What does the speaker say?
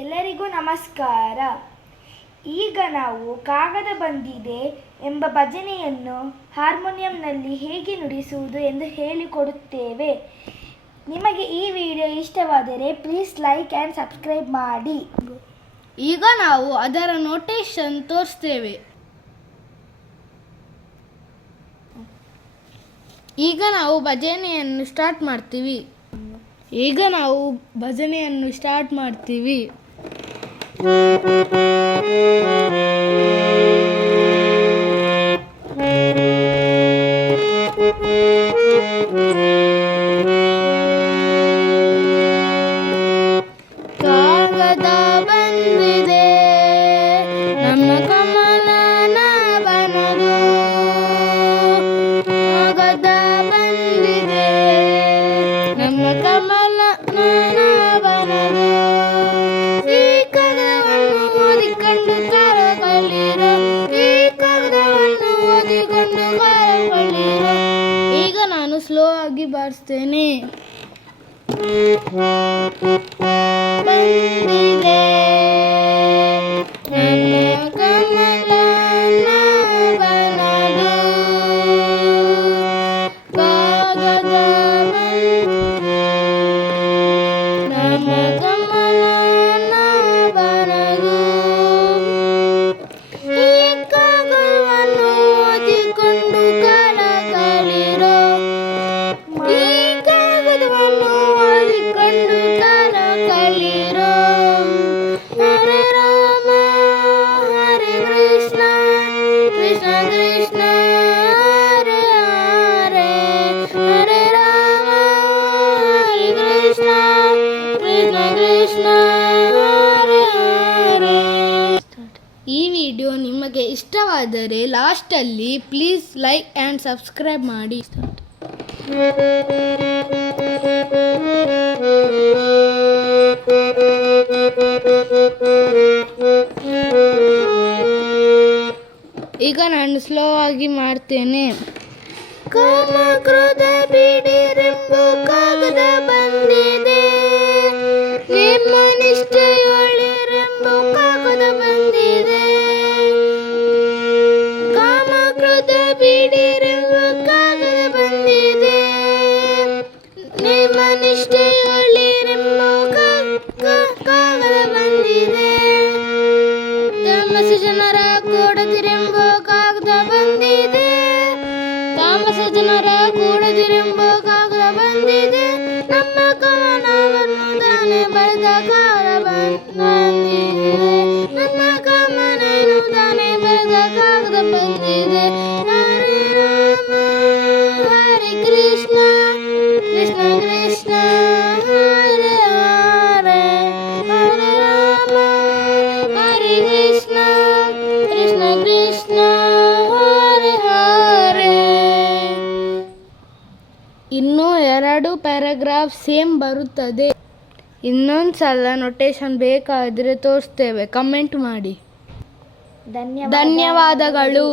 ಎಲ್ಲರಿಗೂ ನಮಸ್ಕಾರ. ಈಗ ನಾವು ಕಾಗದ ಬಂದಿದೆ ಎಂಬ ಭಜನೆಯನ್ನು ಹಾರ್ಮೋನಿಯಂನಲ್ಲಿ ಹೇಗೆ ನುಡಿಸುವುದು ಎಂದು ಹೇಳಿಕೊಡುತ್ತೇವೆ. ನಿಮಗೆ ಈ ವಿಡಿಯೋ ಇಷ್ಟವಾದರೆ ಪ್ಲೀಸ್ ಲೈಕ್ ಆ್ಯಂಡ್ ಸಬ್ಸ್ಕ್ರೈಬ್ ಮಾಡಿ. ಈಗ ನಾವು ಅದರ ನೋಟೇಷನ್ ತೋರಿಸ್ತೇವೆ. ಈಗ ನಾವು ಭಜನೆಯನ್ನು ಸ್ಟಾರ್ಟ್ ಮಾಡ್ತೀವಿ. ಕಾಗದ ಬಂದಿದೆ ನಮ್ಮ ಕಮಲನ ಬನದು, ಕಾಗದ ಬಂದಿದೆ ನಮ್ಮ ಕಮಲನ ಬನದು. ಈ ಕಾಗದವನ್ನು ಓದಿಕೊಂಡು ಕರಕಲಿರೋ, ಈ ಕಾಗದವನ್ನು ಓದಿಕೊಂಡು ಕರಕಲಿರೋ. ಈಗ ನಾನು ಸ್ಲೋ ಆಗಿ ಬಾರಿಸ್ತೇನೆ. ಬಂದಿದೆ ನಮ್ಮ ಕಮಲನ ಬನದು, ಕಾಗದ ನಮ್ಮ ಕಮಲನ ಬನದು. ಈ ಕಾಗದವನ್ನು ಓದಿಕೊಂಡು ಕರಕಲಿರೋ, ಈ ಕಾಗದವನ್ನು ಓದಿಕೊಂಡು ಕರಕಲಿರೋ. ಹರೆ ರಾಮ ಹರೆ ಕೃಷ್ಣ, ಕೃಷ್ಣ ಕೃಷ್ಣ ಹರೆ ಹರೆ, ಹರೆ ರಾಮ ಹರೆ ಕೃಷ್ಣ, ಕೃಷ್ಣ ಕೃಷ್ಣ ಹರೆ ಹರೆ. ಈ ವಿಡಿಯೋ ನಿಮಗೆ ಇಷ್ಟವಾದರೆ ಲಾಸ್ಟಲ್ಲಿ ಪ್ಲೀಸ್ ಲೈಕ್ ಆ್ಯಂಡ್ ಸಬ್ಸ್ಕ್ರೈಬ್ ಮಾಡಿ. ಈಗ ನಾನು ಸ್ಲೋ ಆಗಿ ಮಾಡ್ತೇನೆ. ಕಾಮ ಕ್ರೋಧ ಬಿಡಿರೆಂಬ ಕಾಗದ ಬಂದಿದೆ, ನಿಮ್ಮ ನಿಷ್ಠೆಯೊಳಿರೆಂಬ ಕಾಗದ ಬಂದಿದೆ. ಕಾಮ ಕ್ರೋಧ ಬಿಡಿರೆಂಬ ಕಾಗದ ಬಂದಿದೆ, ನಿಮ್ಮ ನಿಷ್ಠೆಯೊಳಿರೆಂಬ ಕಾಗದ ಬಂದಿದೆ. ತಾಮಸ ಜನರ ಕೂಡದಿರೆಂಬ ಕಾಗದ ಬಂದಿದೆ, ತಾಮಸ ಜನರ ಕೂಡದಿರೆಂಬ ಕಾಗದ ಬಂದಿದೆ. ನಮ್ಮ ಕವನವನ್ನು ತಾನೇ ಬರೆದ ಕಾಗದ ಬಂದಿದೆ, ನಮ್ಮ ಕವನವನ್ನು ತಾನೇ ಬರೆದ ಕಾಗದ ಬಂದಿದೆ. ಹರೆ ರಾಮ ಹರೆ ಕೃಷ್ಣ, ಕೃಷ್ಣ ಕೃಷ್ಣ ಹರೆ ಹರೆ, ಹರೆ ರಾಮ ಹರೆ ಕೃಷ್ಣ, ಕೃಷ್ಣ ಕೃಷ್ಣ ಹರೆ ಹರೆ. ಇನ್ನೂ 2 ಪ್ಯಾರಾಗ್ರಾಫ್ ಸೇಮ್ ಬರುತ್ತದೆ. ಇನ್ನೊಂದು ಸಲ ನೊಟೇಷನ್ ಬೇಕಾದರೆ ತೋರಿಸ್ತೇವೆ. ಕಮೆಂಟ್ ಮಾಡಿ. ಧನ್ಯವಾದಗಳು.